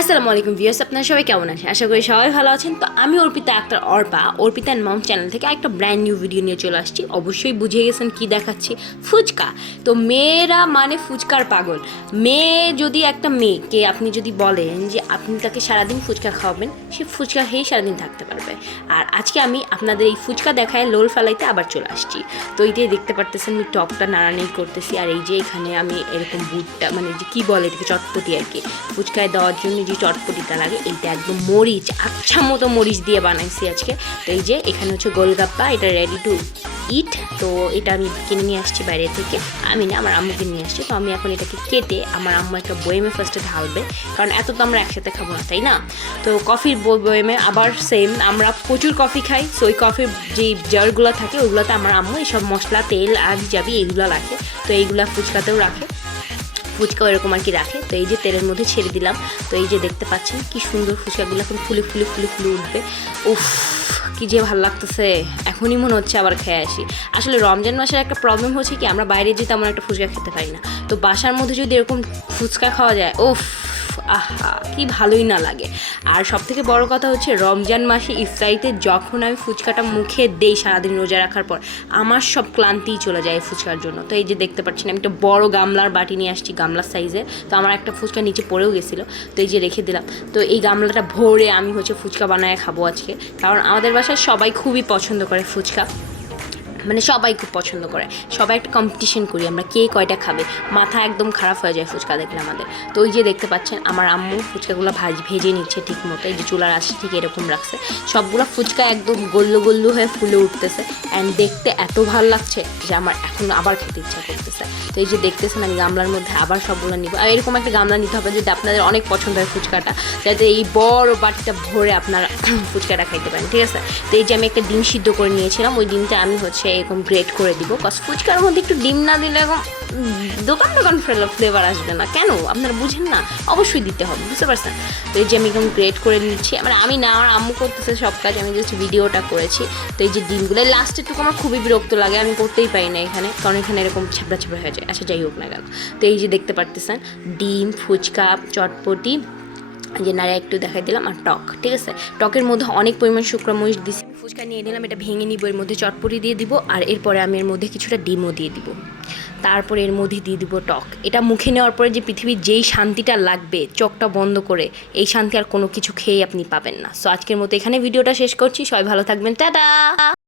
আসসালামু আলাইকুম ভিউয়ার্স, আপনারা সবাই কেমন আছেন? আশা করি সবাই ভালো আছেন। তো আমি অর্পিতা আক্তার অর্পিতা মম চ্যানেল থেকে একটা ব্র্যান্ড নিউ ভিডিও নিয়ে চলে আসছি। অবশ্যই বুঝে গেছেন কি দেখাচ্ছি, ফুচকা। তো মেয়েরা মানে ফুচকার পাগল। মেয়ে যদি একটা মেয়েকে আপনি যদি বলেন যে আপনি তাকে সারাদিন ফুচকা খাওয়াবেন, সে ফুচকা খেয়েই সারাদিন থাকতে পারবে। আর আজকে আমি আপনাদের এই ফুচকা দেখায় লোল ফেলাইতে আবার চলে আসছি। তো এইটাই দেখতে পারতেছেন, আমি টকটা নাড়ানাড়ি করতেছি। আর এই যে এখানে আমি এরকম বুটটা মানে যে কী বলে এটাকে, চটপটি আর কি, ফুচকায় দেওয়ার জন্য যে চটপটিটা লাগে, এইটা একদম মরিচ আচ্ছা মতো মরিচ দিয়ে বানাইছি আজকে। তো এই যে এখানে হচ্ছে গোলগাপ্পা, এটা রেডি টু ইট। তো এটা আমি কিনে নিয়ে আসছি বাইরে থেকে, আমি না আমার আম্মুকে নিয়ে আসছি। তো আমি এখন এটাকে কেটে আমার আম্মু একটা বয়েমে ফার্স্টে ঢালবে, কারণ এত তো আমরা একসাথে খাবো না, তাই না? তো কফির বয়েমে আবার সেম, আমরা প্রচুর কফি খাই, সো ওই কফির যে জারগুলো থাকে ওইগুলোতে আমার আম্মু এইসব মশলা তেল আর যাবি এইগুলো রাখে। তো এইগুলো ফুচকাতেও রাখে, ফুচকাও এরকম আর কি রাখে। তো এই যে তেলের মধ্যে ছেড়ে দিলাম। তো এই যে দেখতে পাচ্ছেন কি সুন্দর ফুচকাগুলো এখন ফুলে ফুলে ফুলে ফুলে উঠবে। উফ, কি যে ভালো লাগতেছে, এখনই মনে হচ্ছে আবার খেয়ে আসি। আসলে রমজান মাসের একটা প্রবলেম হচ্ছে কি, আমরা বাইরে যেতে তেমন একটা ফুচকা খেতে পারি না। তো বাসার মধ্যে যদি এরকম ফুচকা খাওয়া যায়, উফ আহা কি ভালোই না লাগে। আর সবথেকে বড় কথা হচ্ছে রমজান মাসে ইফতারিতে যখন আমি ফুচকাটা মুখে দেই সারাদিন রোজা রাখার পর, আমার সব ক্লান্তিই চলে যায় ফুচকার জন্য। তো এই যে দেখতে পাচ্ছেন আমি একটা বড় গামলার বাটি নিয়ে আসছি, গামলার সাইজের। তো আমার একটা ফুচকা নিচে পড়েও গেছিলো, তো এই যে রেখে দিলাম। তো এই গামলাটা ভরে আমি হচ্ছে ফুচকা বানায় খাবো আজকে, কারণ আমাদের বাসায় সবাই খুবই পছন্দ করে ফুচকা, মানে সবাই খুব পছন্দ করে। সবাই একটা কম্পিটিশন করি আমরা, কে কয়টা খাবে। মাথা একদম খারাপ হয়ে যায় ফুচকা দেখলে আমাদের। তো ওই যে দেখতে পাচ্ছেন আমার আম্মু ফুচকাগুলো ভেজে নিচ্ছে ঠিক মতো। এই যে চুলার আঁচ ঠিক এরকম রাখছে, সবগুলো ফুচকা একদম গল্লু গল্লু হয়ে ফুলে উঠতেছে। অ্যান্ড দেখতে এত ভালো লাগছে যে আমার এখন আবার খেতে ইচ্ছা করতেছে। তো এই যে দেখতেছেন আমি গামলার মধ্যে আবার সবগুলো নিব। আর এরকম একটা গামলা নিতে হবে যদি আপনাদের অনেক পছন্দ হয় ফুচকাটা, যাতে এই বড় বাটিটা ভরে আপনারা ফুচকাটা খাইতে পারেন, ঠিক আছে? তো এই যে আমি একটা ডিম সিদ্ধ করে নিয়েছিলাম, ওই ডিমটা আমি হচ্ছে এরকম গ্রেট করে দিব। কজ ফুচকার মধ্যে একটু ডিম না দিলে এরকম দোকান ফ্লেভার আসবে না। কেন আপনারা বুঝেন না? অবশ্যই দিতে হবে, বুঝতে পারছেন? তো এই যে আমি এরকম গ্রেট করে নিচ্ছি। মানে আমি না, আমার আম্মু করতেছে সব কাজ, আমি জাস্ট ভিডিওটা করেছি। তো এই যে ডিমগুলো লাস্টের টুকু আমার খুবই বিরক্ত লাগে, আমি করতেই পারি না এখানে, কারণ এখানে এরকম ছাপড়া ছাপড়া হয়ে যায়। আচ্ছা যাই হোক না গেল। তো এই যে দেখতে পারতেছেন ডিম, ফুচকা, চটপটি, যে নাড়ে একটু দেখাই দিলাম, আর টক, ঠিক আছে? টকের মধ্যে অনেক পরিমাণ শুকনো মরিচ দিচ্ছি। ফুচকা নিয়ে নিলাম, এটা ভেঙে নিব, এর মধ্যে চটপটি দিয়ে দিব, আর এরপরে আমি এর মধ্যে কিছুটা ডিমও দিয়ে দিব। তারপরে এর মধ্যে দিয়ে দিব টক। এটা মুখে নেওয়ার পরে যে পৃথিবীর যেই শান্তিটা লাগবে চোখটা বন্ধ করে, এই শান্তি আর কোনো কিছু খেয়েই আপনি পাবেন না। সো আজকের মতো এখানে ভিডিওটা শেষ করছি। সবাই ভালো থাকবেন, টাটা।